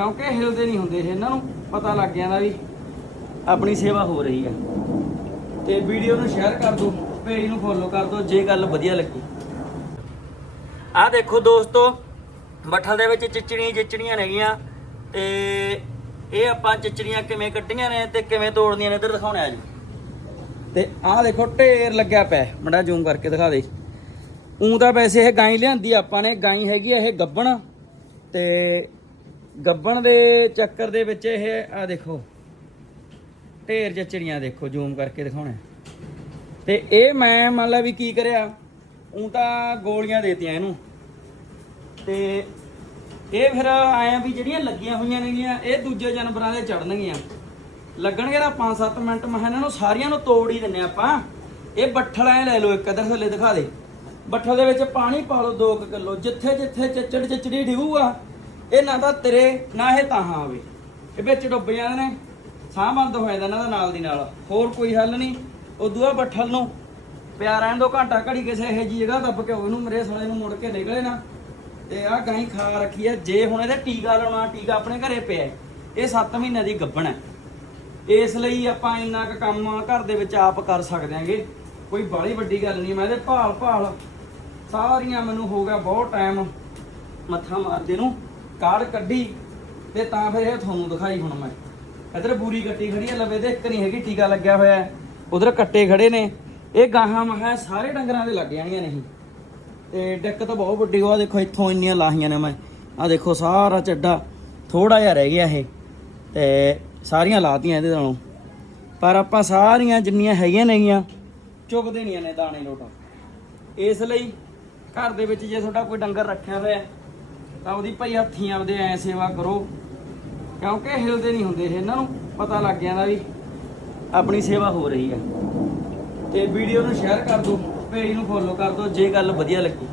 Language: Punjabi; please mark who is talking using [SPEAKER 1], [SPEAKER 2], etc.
[SPEAKER 1] ਕਿਉਂਕਿ ਹਿਲਦੇ ਨਹੀਂ ਹੁੰਦੇ ਇਹ ਇਹਨਾਂ ਨੂੰ ਪਤਾ ਲੱਗ ਜਾਂਦਾ ਵੀ ਆਪਣੀ ਸੇਵਾ ਹੋ ਰਹੀ ਹੈ। ਤੇ ਵੀਡੀਓ ਨੂੰ ਸ਼ੇਅਰ ਕਰ ਦਿਓ, ਪੇਜ ਨੂੰ ਫੋਲੋ ਕਰ ਦਿਓ, ਜੇ ਗੱਲ ਵਧੀਆ ਲੱਗੀ। ਆਹ ਦੇਖੋ ਦੋਸਤੋ ਬੱਠਲ ਦੇ ਵਿੱਚ ਚਿਚੜੀਆਂ ਚਿਚੜੀਆਂ ਨੇਗੀਆਂ ਤੇ ਇਹ ਆਪਾਂ ਚਿਚੜੀਆਂ ਕਿਵੇਂ ਕੱਢੀਆਂ ਨੇ ਤੇ ਕਿਵੇਂ ਤੋੜਨੀਆਂ ਨੇ, ਇੱਧਰ ਦਿਖਾਉਣੇ ਆ ਜੀ। ਤੇ ਆਹ ਦੇਖੋ, ਢੇਰ ਲੱਗਿਆ ਪਿਆ, ਮੜਾ ਜ਼ੂਮ ਕਰਕੇ ਦਿਖਾ ਦੇ। ਉਂ ਤਾਂ ਵੈਸੇ ਇਹ ਗਾਈ ਲਿਆਂਦੀ ਆਪਾਂ ਨੇ, ਗਾਈ ਹੈਗੀ ਆ ਇਹ ਗੱਬਣ, ਤੇ ਗੱਬਣ ਦੇ ਚੱਕਰ ਦੇ ਵਿੱਚ ਇਹ ਆ ਦੇਖੋ। ਢੇਰ ਚਿਚੜੀਆਂ ਦੇਖੋ, ਜ਼ੂਮ ਕਰਕੇ ਦਿਖਾਉਣਾ। ਤੇ ਇਹ ਮੈਂ ਮੰਨ ਲਾ ਵੀ ਕੀ ਕਰਿਆ, ਉਂ ਤਾਂ ਗੋਲੀਆਂ ਦੇਤੀਆਂ ਇਹਨੂੰ। ਤੇ ਇਹ ਫਿਰ ਆਇਆ ਵੀ ਜਿਹੜੀਆਂ ਲੱਗੀਆਂ ਹੋਈਆਂ ਨੇਗੀਆਂ, ਇਹ ਦੂਜੇ ਜਾਨਵਰਾਂ ਦੇ ਚੜਨਗੀਆਂ ਲੱਗਣਗੇ ਨਾ 5-7 ਮਿੰਟ, ਮੈਂ ਇਹਨਾਂ ਨੂੰ ਸਾਰੀਆਂ ਨੂੰ ਤੋੜ ਹੀ ਦਿੰਨੇ ਆਪਾਂ। ਇਹ ਬੱਠਲ ਐ ਲੈ ਲਓ, ਇੱਕ ਅਦਰ ਥੱਲੇ ਦਿਖਾ ਦੇ। ਬੱਠਲ ਦੇ ਵਿੱਚ ਪਾਣੀ ਪਾ ਲਓ 2 ਕਿਲੋ ਜਿੱਥੇ ਜਿੱਥੇ ਚਿੱਚੜ ਚਿਚੜੀ ਡਿਗੂਗਾ ਇਹ ਨਾ ਤਾਂ ਤੇਰੇ ਨਾ ਇਹ ਤਾਹਾਂ ਆਵੇ। ਇਹ ਵਿੱਚ ਡੁੱਬ ਜਾਂਦੇ ਨੇ, ਸਾਹ ਬੰਦ ਹੋ ਜਾਂਦਾ ਇਹਨਾਂ ਦਾ ਨਾਲ ਦੀ ਨਾਲ। ਹੋਰ ਕੋਈ ਹੱਲ ਨਹੀਂ। ਉਦੋਂ ਆ ਬੱਠਲ ਨੂੰ ਪਿਆ ਰਹਿਣ ਦੋ, ਘੰਟਾ ਘੜੀ ਕਿਸੇ ਇਹੋ ਜੀ ਜਗ੍ਹਾ ਦੱਬ ਕੇ ਉਹਨੂੰ ਮਰੇ ਸਾਲੇ ਨੂੰ ਮੁੜ ਕੇ ਨਿਕਲੇ ਨਾ। ਤੇ ਆਹ ਗਾਈ ਖਾ ਰੱਖੀ ਹੈ ਜੇ ਹੁਣ ਇਹਦੇ ਟੀਕਾ ਲਾਉਣਾ, ਟੀਕਾ ਆਪਣੇ ਘਰੇ ਪਿਆ ਇਹ 7 ਮਹੀਨਿਆਂ ਦੀ ਗੱਭਣ ਹੈ। ਇਸ ਲਈ ਆਪਾਂ ਇੰਨਾ ਕੁ ਕੰਮ ਘਰ ਦੇ ਵਿੱਚ ਆਪ ਕਰ ਸਕਦੇ ਆਂਗੇ। ਕੋਈ ਬਾਹਲੀ ਵੱਡੀ ਗੱਲ ਨਹੀਂ, ਮੈਂ ਇਹਦੇ ਭਾਲ ਭਾਲ ਸਾਰੀਆਂ ਮੈਨੂੰ ਹੋ ਗਿਆ ਬਹੁਤ ਟਾਈਮ ਮੱਥਾ ਮਾਰਦੇ ਨੂੰ। ਕਾਰਡ ਕੱਢੀ ਤੇ ਤਾਂ ਫਿਰ ਇਹ ਤੁਹਾਨੂੰ ਦਿਖਾਈ ਹੁਣ ਮੈਂ। ਇਧਰ ਬੂਰੀ ਕੱਟੀ ਖੜੀ ਹੈ ਲਵੇ ਤੇ ਇੱਕ ਨਹੀਂ ਹੈਗੀ, ਟੀਕਾ ਲੱਗਿਆ ਹੋਇਆ ਉਧਰ ਕੱਟੇ ਖੜੇ ਨੇ। ਇਹ ਗਾਹਾਂ ਮਹਾ ਸਾਰੇ ਡੰਗਰਾਂ ਦੇ ਲੱਗ ਜਾਣੀਆਂ ਨਹੀਂ ਤੇ ਡਿੱਕ ਤਾਂ ਬਹੁਤ ਵੱਡੀ ਉਹ ਦੇਖੋ ਇੱਥੋਂ ਇੰਨੀਆਂ ਲਾਹੀਆਂ ਨੇ ਮੈਂ। ਆ ਦੇਖੋ ਸਾਰਾ ਚੱਡਾ ਥੋੜਾ ਜਿਹਾ ਰਹਿ ਗਿਆ ਇਹ। ਤੇ ਸਾਰੀਆਂ ਲਾਤੀਆਂ ਇਹਦੇ ਨਾਲੋਂ। ਪਰ ਆਪਾਂ ਸਾਰੀਆਂ ਜਿੰਨੀਆਂ ਹੈਗੀਆਂ ਨੇਗੀਆਂ ਚੁੱਕਦੇ ਨਹੀਂ ਨੇ ਦਾਣੇ ਲੋਟਾ। ਇਸ ਲਈ ਘਰ ਦੇ ਵਿੱਚ ਜੇ ਤੁਹਾਡਾ ਕੋਈ ਡੰਗਰ ਰੱਖਿਆ ਹੋਇਆ ਤਾਂ ਉਹਦੀ ਭਾਈ ਹੱਥੀਂ ਆਪਦੇ ਐ ਸੇਵਾ ਕਰੋ। ਕਿਉਂਕਿ ਹਿਲਦੇ ਨਹੀਂ ਹੁੰਦੇ ਇਹ, ਇਹਨਾਂ ਨੂੰ ਪਤਾ ਲੱਗ ਜਾਂਦਾ ਵੀ ਆਪਣੀ ਸੇਵਾ ਹੋ ਰਹੀ ਹੈ। ਤੇ ਵੀਡੀਓ ਨੂੰ ਸ਼ੇਅਰ ਕਰ ਦਿਓ, ਪੇਜ ਨੂੰ ਫੋਲੋ ਕਰ ਦਿਓ, ਜੇ ਗੱਲ ਵਧੀਆ ਲੱਗੀ।